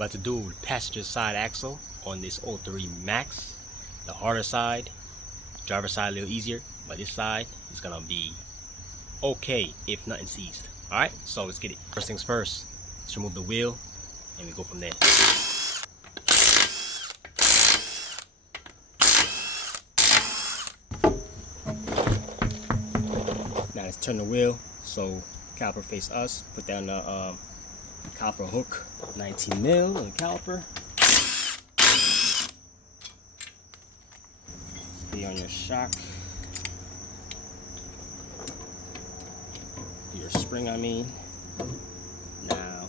About to do passenger side axle on this 03 Max. The harder side, driver side a little easier, but this side is gonna be okay if nothing seized. Alright, so let's get it. First things first, let's remove the wheel and we go from there. Now let's turn the wheel so caliper face us. Put down the caliper hook, 19 mil on the caliper. Be on your shock, your spring I mean. Now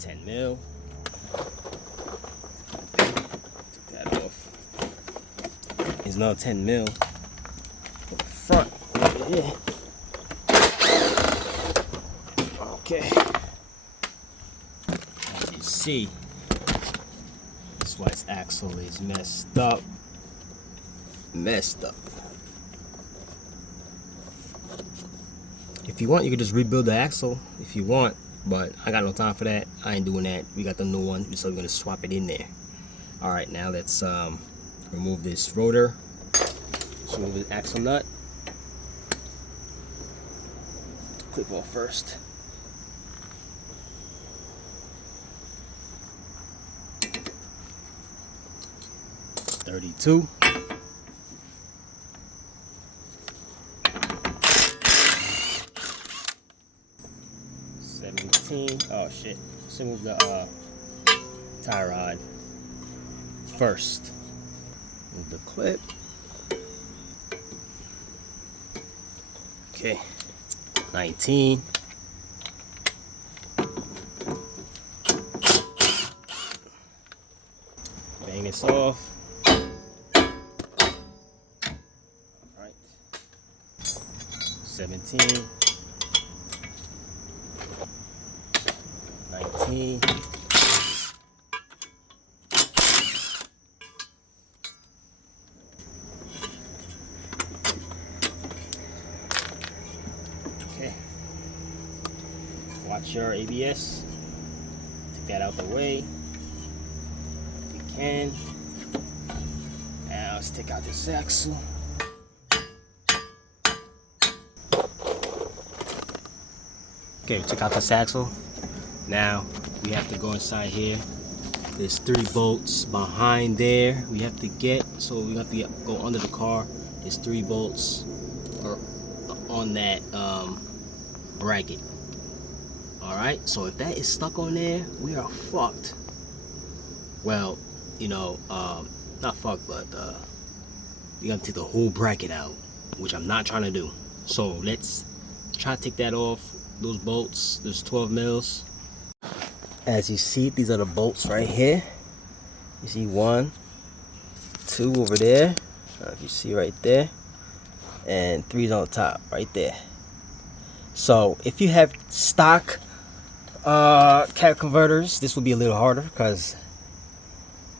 10 mil. Take that off. There's another 10 mil for the front over here. Okay. As you see, this wife's axle is messed up. If you want, you can just rebuild the axle if you want, but I got no time for that. I ain't doing that. We got the new one, so we're gonna swap it in there. All right, now let's remove this rotor. Let's remove the axle nut. Clip off first. $32. $17. Oh shit. Let's remove the tie rod first. Move the clip. Okay. 19. Bang this off. Alright. 17. 19. Okay. Watch your ABS. Take that out the way if you can. Now let's take out this axle. Okay, took out this axle. Now we have to go inside here. There's 3 bolts behind there we have to get, so we have to go under the car. There's 3 bolts on that bracket. Alright, so if that is stuck on there, we are fucked. Well, you know, not fucked, but we gotta take the whole bracket out, which I'm not trying to do. So let's try to take that off. Those bolts, there's 12 mils. As you see, these are the bolts right here. You see 1, 2 over there. If you see right there, and 3's on the top right there. So if you have stock cat converters, this will be a little harder because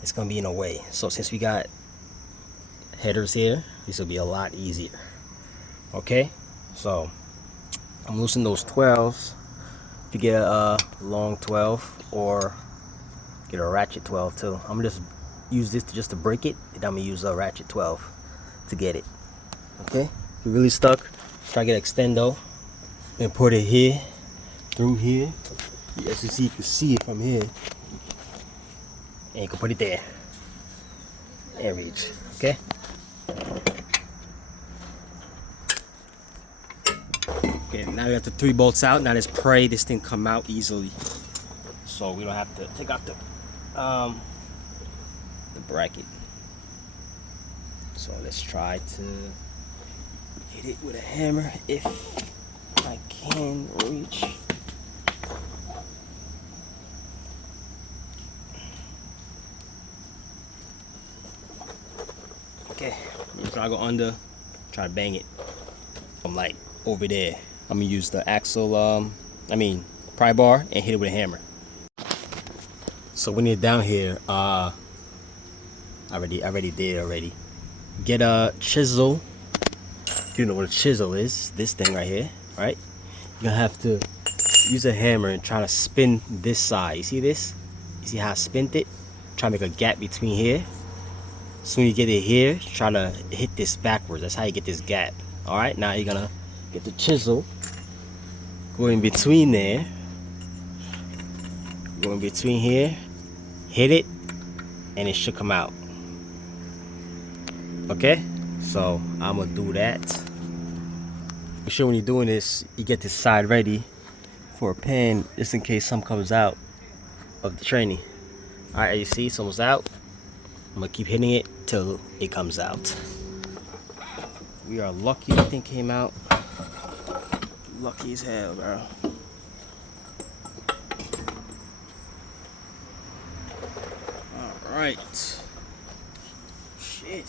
it's gonna be in a way. So since we got headers here, this will be a lot easier. Okay, so I'm loosening those 12s. If you get a long 12 or get a ratchet 12 too, I'm gonna just use this just to break it, and I'm gonna use a ratchet 12 to get it. Okay, if you're really stuck, try to get extendo and put it here, through here. As you see, you can see it from here, and you can put it there and reach. Okay. Okay, now we got the 3 bolts out. Now let's pray this thing come out easily, so we don't have to take out the bracket. So let's try to hit it with a hammer if I can reach. Okay, I'm trying to go under, try to bang it. I'm like over there. I'm gonna use the axle, pry bar, and hit it with a hammer. So when you're down here, I already did. Get a chisel. If you know what a chisel is, this thing right here, right? You're gonna have to use a hammer and try to spin this side. You see this? You see how I spinned it? Try to make a gap between here. So when you get it here, try to hit this backwards. That's how you get this gap. Alright, now you're gonna get the chisel, go in between there, go in between here, hit it, and it should come out. Okay, so I'm gonna do that. Make sure when you're doing this, you get this side ready for a pan, just in case some comes out of the training. Alright, you see it's almost out. I'm gonna keep hitting it till it comes out. We are lucky that thing came out. Lucky as hell, bro. Alright. Shit.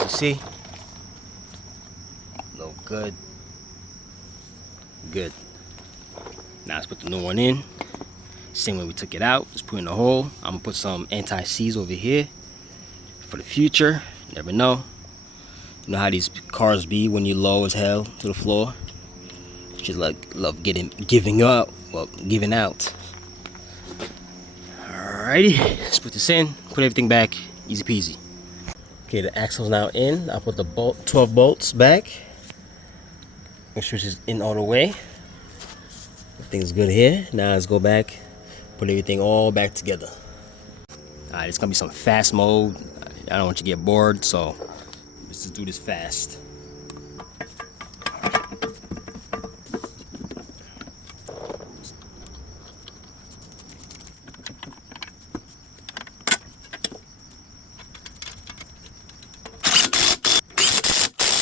You see? No good. Good. Now let's put the new one in. Same way we took it out. Just put it in the hole. I'm gonna put some anti-seize over here for the future. You never know. You know how these cars be when you low as hell to the floor. Just like love giving out. Alrighty, let's put this in. Put everything back. Easy peasy. Okay, the axle's now in. I'll put the 12 bolts back. Make sure it's in all the way. Everything's good here. Now let's go back. Put everything all back together. Alright, it's gonna be some fast mode. I don't want you to get bored, so let's just do this fast.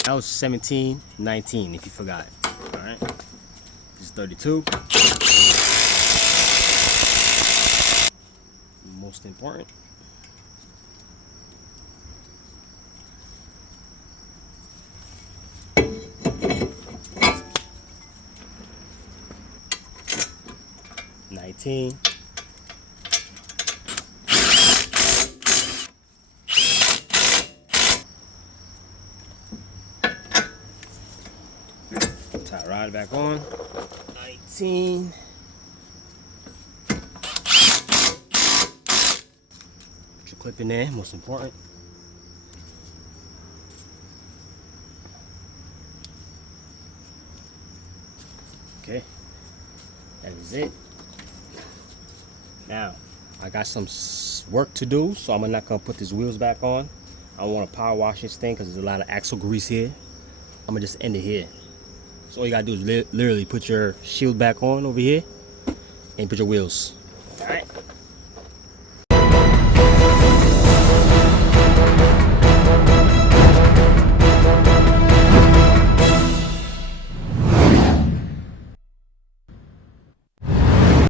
That was 17, 19 if you forgot. Alright. This is 32. Most important. $19. Tie rod back on. 19. Put your clip in there, most important. Okay, that is it. Now, I got some work to do, so I'm not gonna put these wheels back on. I don't want to power wash this thing because there's a lot of axle grease here. I'm gonna just end it here. So all you gotta do is literally put your shield back on over here and put your wheels. All right.